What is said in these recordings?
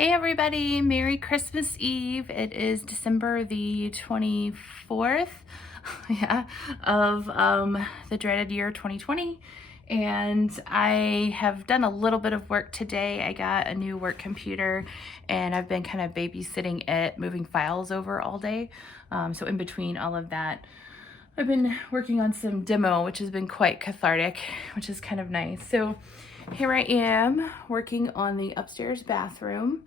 Hey everybody, Merry Christmas Eve. It is December the 24th, yeah, of the dreaded year 2020. And I have done a little bit of work today. I got a new work computer and I've been kind of babysitting it, moving files over all day. So in between all of that, I've been working on some demo, which has been quite cathartic, which is kind of nice. So here I am working on the upstairs bathroom.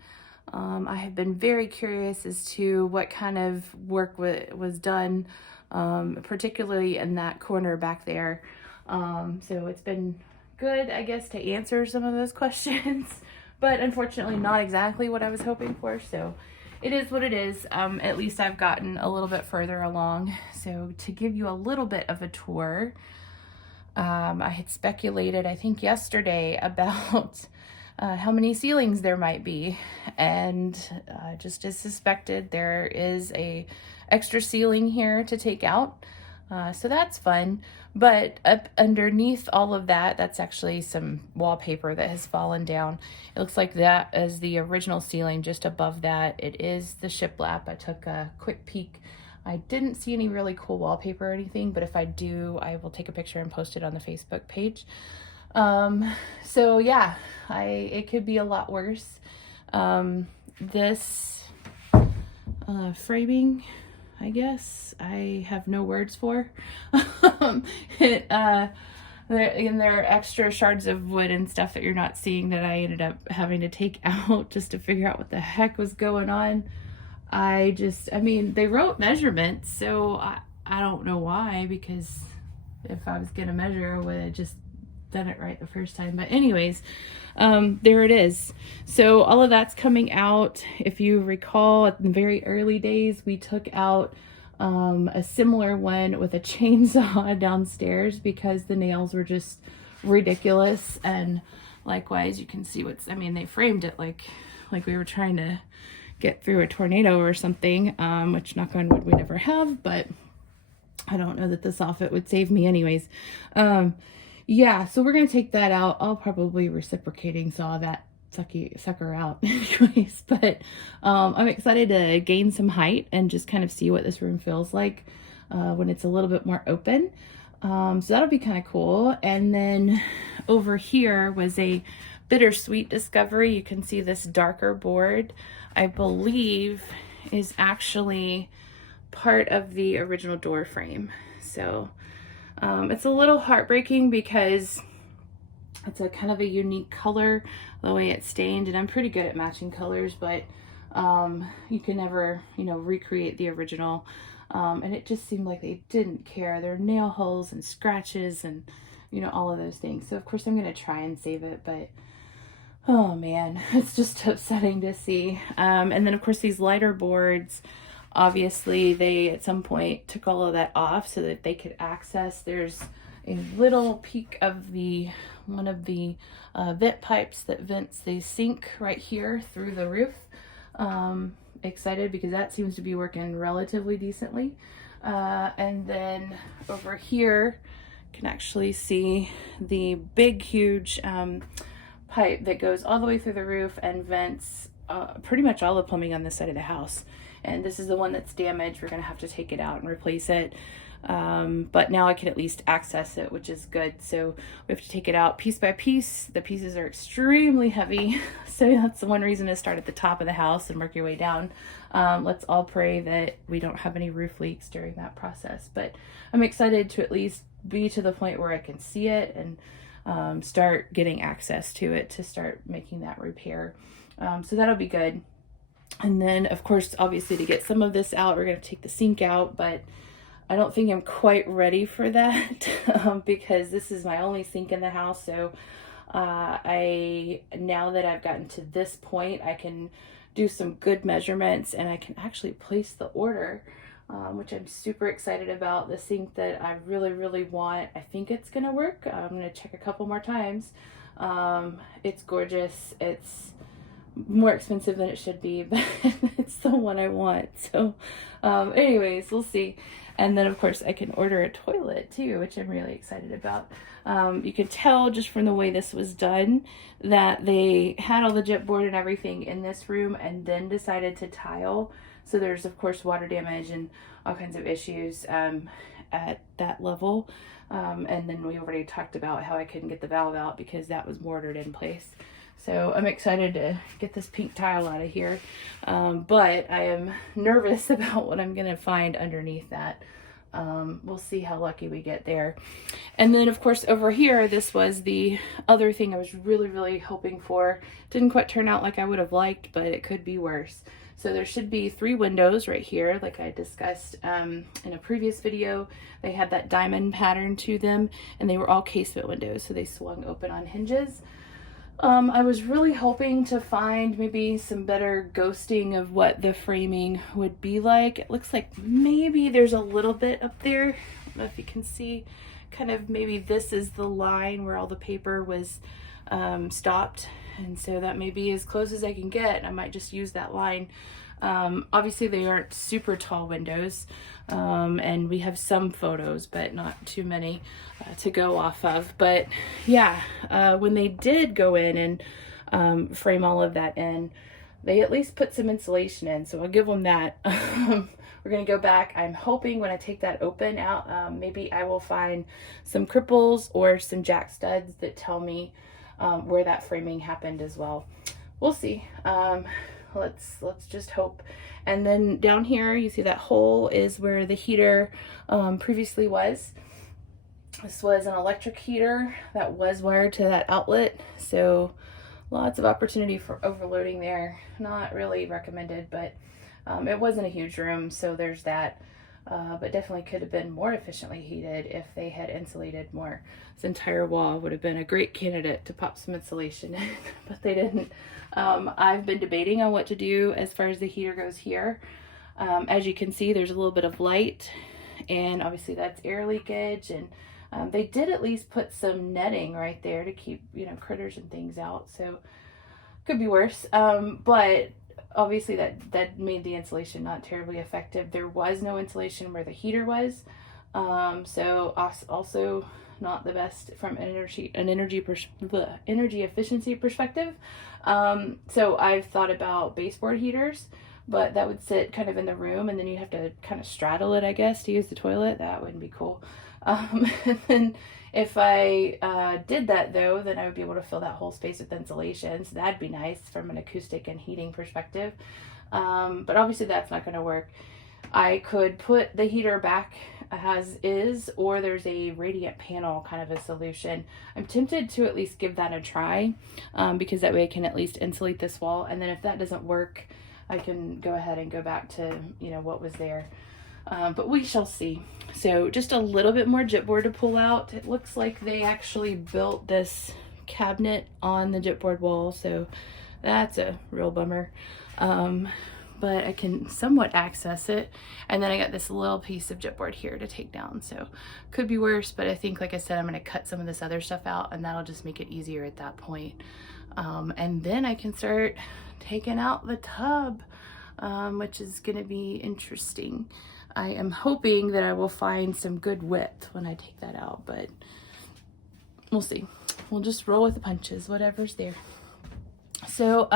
I have been very curious as to what kind of work was done, particularly in that corner back there. So it's been good, I guess, to answer some of those questions, but unfortunately not exactly what I was hoping for. So it is what it is. At least I've gotten a little bit further along. So to give you a little bit of a tour, I had speculated, I think yesterday, about how many ceilings there might be, and just as suspected, there is a extra ceiling here to take out. So that's fun. But up underneath all of that, that's actually some wallpaper that has fallen down. It looks like that is the original ceiling. Just above that, it is the shiplap. I took a quick peek. I didn't see any really cool wallpaper or anything, but if I do, I will take a picture and post it on the Facebook page. So yeah, it could be a lot worse. This framing, I guess I have no words for. There are extra shards of wood and stuff that you're not seeing that I ended up having to take out just to figure out what the heck was going on. I mean, they wrote measurements, so I don't know why, because if I was gonna measure, I would have just done it right the first time. But anyways, there it is. So all of that's coming out. If you recall, at the very early days, we took out a similar one with a chainsaw downstairs because the nails were just ridiculous. And likewise, you can see they framed it like we were trying to get through a tornado or something, which knock on wood we never have, but I don't know that the soffit would save me anyways. Yeah, so we're gonna take that out. I'll probably reciprocating saw that sucker out anyways, but I'm excited to gain some height and just kind of see what this room feels like when it's a little bit more open. So that'll be kind of cool. And then over here was a Bittersweet discovery. You can see this darker board, I believe, is actually part of the original door frame. So it's a little heartbreaking because it's a kind of a unique color, the way it's stained, and I'm pretty good at matching colors, but you can never, recreate the original. And it just seemed like they didn't care. There are nail holes and scratches and, all of those things. So of course I'm going to try and save it, but oh man, it's just upsetting to see. And then of course these lighter boards, obviously they at some point took all of that off so that they could access. There's a little peek of one of the vent pipes that vents the sink right here through the roof. Excited because that seems to be working relatively decently. And then over here you can actually see the big huge pipe that goes all the way through the roof and vents pretty much all the plumbing on this side of the house. And this is the one that's damaged. We're gonna have to take it out and replace it. But now I can at least access it, which is good. So we have to take it out piece by piece. The pieces are extremely heavy. So that's the one reason to start at the top of the house and work your way down. Let's all pray that we don't have any roof leaks during that process. But I'm excited to at least be to the point where I can see it and start getting access to it to start making that repair. So that'll be good. And then of course, obviously to get some of this out, we're going to take the sink out, but I don't think I'm quite ready for that because this is my only sink in the house. So now that I've gotten to this point, I can do some good measurements and I can actually place the order, which I'm super excited about. The sink that I really, really want, I think it's going to work. I'm going to check a couple more times. It's gorgeous. It's more expensive than it should be, but it's the one I want. So anyways, we'll see. And then of course I can order a toilet too, which I'm really excited about. You could tell just from the way this was done that they had all the gypboard and everything in this room and then decided to tile. So there's of course water damage and all kinds of issues at that level. And then we already talked about how I couldn't get the valve out because that was mortared in place. So I'm excited to get this pink tile out of here. But I am nervous about what I'm gonna find underneath that. We'll see how lucky we get there. And then of course over here, this was the other thing I was really, really hoping for. Didn't quite turn out like I would have liked, but it could be worse. So there should be 3 windows right here, like I discussed in a previous video. They had that diamond pattern to them, and they were all casement windows, so they swung open on hinges. I was really hoping to find maybe some better ghosting of what the framing would be like. It looks like maybe there's a little bit up there. I don't know if you can see, kind of maybe this is the line where all the paper was stopped. And so that may be as close as I can get. I might just use that line. Obviously they aren't super tall windows, and we have some photos, but not too many to go off of. But yeah, when they did go in and frame all of that in, they at least put some insulation in, so I'll give them that. We're gonna go back. I'm hoping when I take that open out, maybe I will find some cripples or some jack studs that tell me where that framing happened as well. We'll see. Let's just hope. And then down here, you see that hole is where the heater previously was. This was an electric heater that was wired to that outlet, so lots of opportunity for overloading there. Not really recommended, but it wasn't a huge room, so there's that. But definitely could have been more efficiently heated if they had insulated more. This entire wall would have been a great candidate to pop some insulation in, but they didn't. I've been debating on what to do as far as the heater goes here. As you can see, there's a little bit of light, and obviously that's air leakage, and they did at least put some netting right there to keep, you know, critters and things out, so could be worse. But obviously that made the insulation not terribly effective. There was no insulation where the heater was, so also not the best from an energy efficiency perspective. So I've thought about baseboard heaters, but that would sit kind of in the room, and then you have to kind of straddle it, I guess, to use the toilet. That wouldn't be cool. And then if I did that though, then I would be able to fill that whole space with insulation. So that'd be nice from an acoustic and heating perspective. But obviously that's not going to work. I could put the heater back as is, or there's a radiant panel kind of a solution. I'm tempted to at least give that a try, because that way I can at least insulate this wall. And then if that doesn't work, I can go ahead and go back to, you know, what was there. But we shall see. So just a little bit more gypboard to pull out. It looks like they actually built this cabinet on the gypboard wall, so that's a real bummer. But I can somewhat access it. And then I got this little piece of gypboard here to take down, so could be worse, but I think, like I said, I'm going to cut some of this other stuff out, and that'll just make it easier at that point. And then I can start taking out the tub, which is going to be interesting. I am hoping that I will find some good width when I take that out, but we'll see. We'll just roll with the punches, whatever's there. So,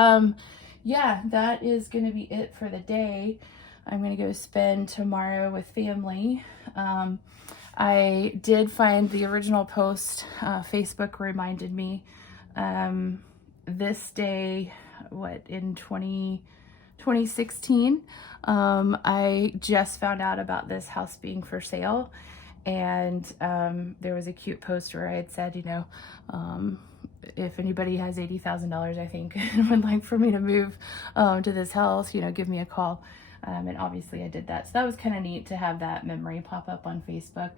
yeah, that is going to be it for the day. I'm going to go spend tomorrow with family. I did find the original post. Facebook reminded me this day, in 2016, I just found out about this house being for sale, and there was a cute post where I had said, you know, if anybody has $80,000, I think, and would like for me to move to this house, you know, give me a call. And obviously I did that. So that was kind of neat to have that memory pop up on Facebook.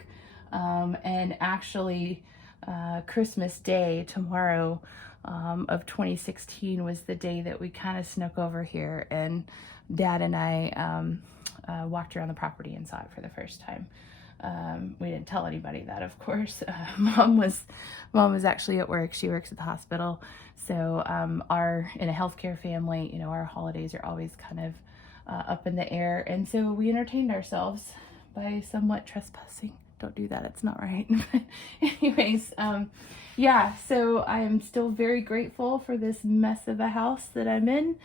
And actually, Christmas Day, tomorrow, of 2016 was the day that we kind of snuck over here, and Dad and I walked around the property and saw it for the first time. We didn't tell anybody that, of course. Mom was actually at work. She works at the hospital. So in a healthcare family, you know, our holidays are always kind of up in the air. And so we entertained ourselves by somewhat trespassing. Don't do that, it's not right. But anyways, yeah, so I am still very grateful for this mess of a house that I'm in,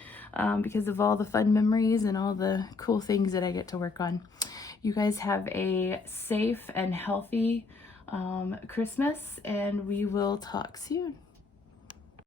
because of all the fun memories and all the cool things that I get to work on. You guys have a safe and healthy Christmas, and we will talk soon.